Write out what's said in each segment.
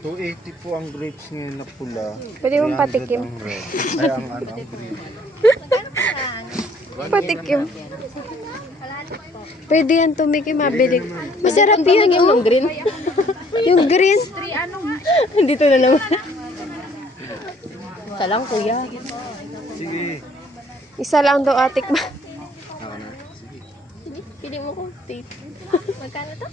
280 po ang grapes ngayon na pula. Pwede mong 300 patikim. ang red. Ay, ang green. Patikim. Pwede yan tumikim, mabili. Masarap yan, Yung oh. green. Yung green. Dito na naman. Isa lang, kuya. Sige. Isa lang daw atik ba? Ako na. Sige. Sige, pili mo ko. Taste. Magkano to?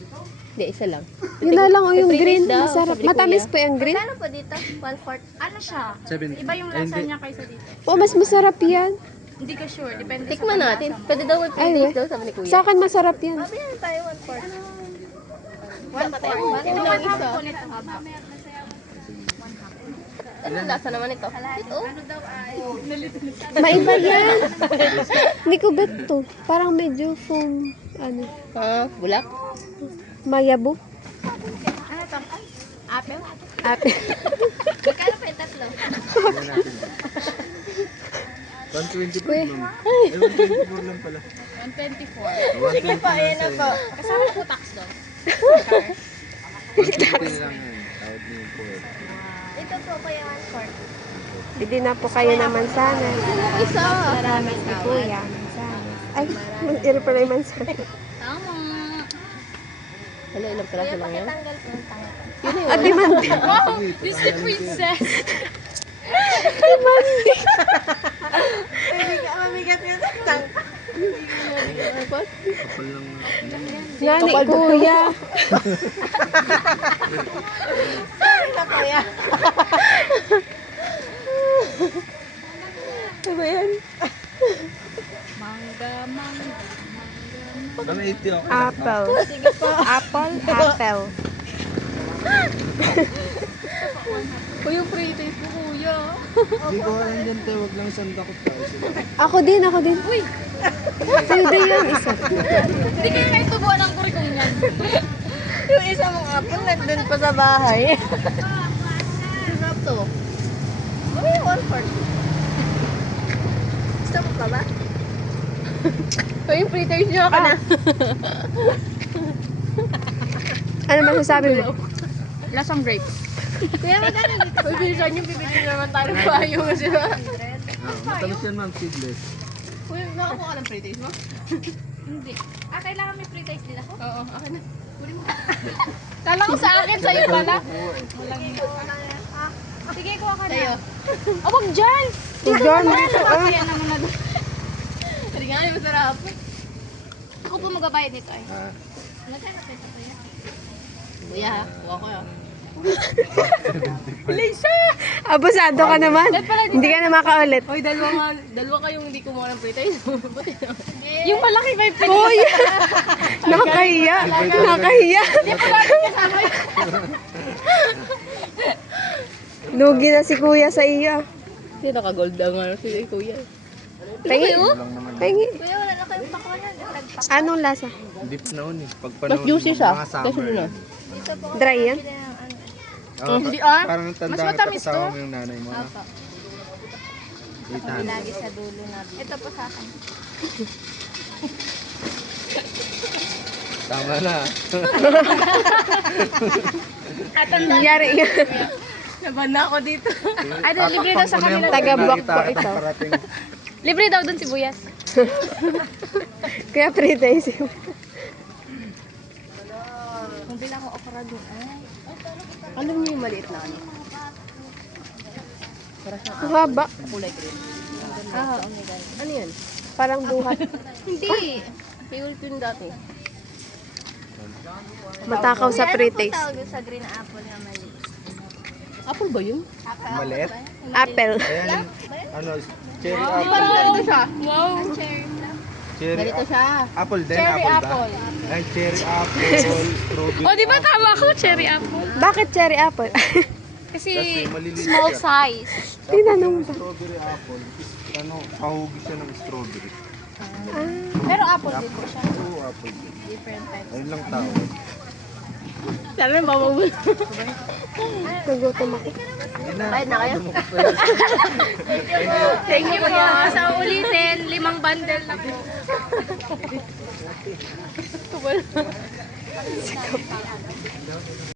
Hindi, isa lang. Yun na lang, oh, yung May green. daw, Masarap. sabi ni Matamis kuya. po yung green. Magkano po dito? 1/4. Ano siya? 70. Iba yung lasa niya kaysa dito. Oh, mas masarap yan. Hindi ka sure. Depende Tikman natin. Pwede daw may Ay, taste daw, sabi ni kuya. Sa akin masarap yan. Sabihan tayo 1/4. Ito lang isa. sa nito. Anong lasa naman ito? Ito. Maiba yan. Hindi ko bet to. Parang medyo foam, ano, Ah, bulak. mayabo. Ano to? Apple? Apple. Magkano pa yung tatlo? 120 po, ma'am. Eh, 124 lang pala. 124. Sige pa, ayan na po. Kasama po tax doon. 120 lang yun. Tawad niyo po. Ito po kaya 1/4. Pwede na po kayo naman sana. Isa. Maraming tawad. Kuya, mansanas. Ay, iro pala yung mansanas. Tama. Hala, ilang peraso Kaya lang yan? pakitanggal po yung tanga. Yun na yun. At limandi. Wow! This is the princess. Kapal lang. Nani, kuya. Ano ba yan? Mangga, mangga. 180 ako. Apple. Apple, apple. O yung pre-taste mo, kuya. Hindi ko alam dyan, te. Huwag lang sandakot tayo. Ako din, ako din. Uy! Pwede yan, isa. Hindi kayo may tubuan ng kurikong yan. Yung isa mong apple, nandun pa sa bahay. Sarap to. Ano yung 1/4? Gusto mo pa ba? O yung pre-taste nyo ka na. Ano masasabi mo? Lasang grapes. Kuya, magkano dito? Uy, bilisan nyo, bibili naman tayo ng bayo kasi ba? Matamis yan, ma'am. Seedless. Uy, nakakuha ka ng pre-taste mo? Hindi. Ah, kailangan may pre-taste din ako? Oo, akin na. Kala ko sa akin, sa'yo pala. Sige, kuha ka na. Sa'yo. Oh, wag dyan! Ugan, dito, ah. Kaya naman na. Hindi nga, yung masarap. Ako po magbabayad nito ay. Ah. Magkano pa ito, kuya? Kuya, ha? Kuha ko yun. Abusado ka naman. Hindi ka na makaulit. Uy, dalawa kayong hindi kumuha ng pre-taste. Yung malaki may Uy! Nakahiya. Nakahiya. Lugi na si kuya sa iya. Hindi, naka-gold ang ano si kuya. Pengi. Pengi. Kuya, wala na kayong pakunan. Nagpak. Anong lasa? Deep na yun eh. Pag Mas panahon juicy ng siya. mga Kasi summer. doon na. Dito po. Dry yan? Bili ng ano. Hindi, ah. Parang tanda Mas ka matamis kasama to. mo yung nanay mo. Opo. 800. Lagi sa dulo na. Ito po sa akin. Tama na. Nangyari nga. Naban na ako dito. Ano, libre daw sa kanila. Taga-block po ito. Libre daw dun si Buyas. Kaya pre-taste. Kung bilang ko okra doon. Alam niyo yung maliit na ano? Para sa Ang haba. kulay green. Ah, oh my God. Ano yun? Parang buhat. Hindi. Favorite yun dati. Matakaw sa Ano po pre-taste. tawag sa green apple na mali? Apple ba yun? Maliit? Apple. Ayan. Ano, cherry Parang apple. ganito siya. Wow. Cherry Ganito siya. apple din, Cherry apple ba? apple. Ay, cherry apple, strawberry. Oh, di ba tama ako? Cherry apple. Bakit cherry apple? Kasi Kasi maliliit small siya. size. Tinanong ba? Strawberry apple, ano, pahugi siya ng strawberry. Pero apple din po siya. Oo, apple din. Different types. Ayun lang tawag. Sana rin mamabul. Nagutom ako. Bayad na kayo? Thank you po. Sa ulitin, 5 bundle na po.